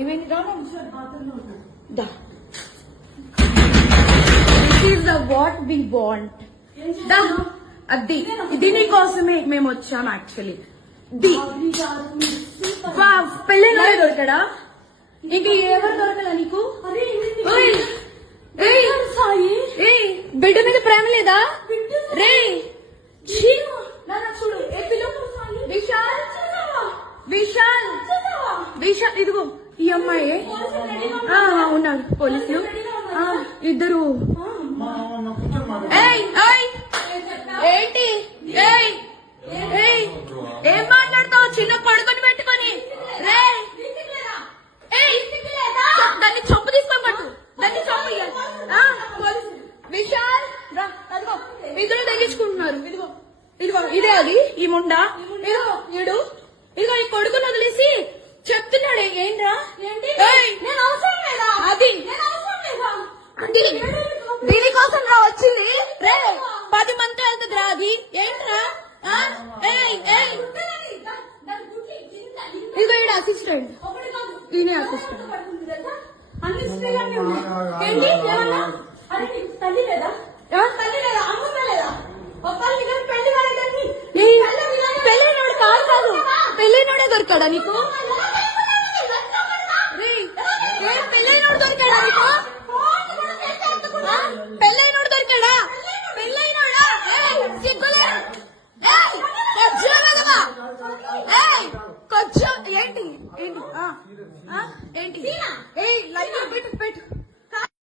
ఏమైంది దా what we want దా అది దీనికోసమే మేము వచ్చాం యాక్చువల్లీ పెళ్ళైన దొరకడా ఇంక ఎవరు దొరకలా నీకు బిడ్డ మీద ప్రేమ లేదా రే చూడు విశాల్ విశాల్ విశాల్ ఇదిగో ఈ అమ్మాయి ఉన్నారు పోలీసులు ఇద్దరు ఏంటి ఏం మాట్లాడతావు చిన్న పడుకొని పెట్టుకొని రే దాన్ని చంపు తీసుకొని పట్టు దాన్ని చంపు విశాల్ అదిగో ఇద్దరు తగ్గించుకుంటున్నారు ఇదిగో ఇదిగో ఇదే అది ఈ ముండా ఇదిగో ఈడు ఇదిగో ఈ కొడుకుని వదిలేసి చెప్తున్నాడే ఏంట్రా అది దీనికోసం రా వచ్చింది రే 10 మంది వెళ్తుంది రా అది ఏంట్రా ఇదిగో ఈడ అసిస్టెంట్ ఈయనే అసిస్టెంట్ పెళ్ళైనోడు కాదు పెళ్ళైనోడే దొరకడా నీకు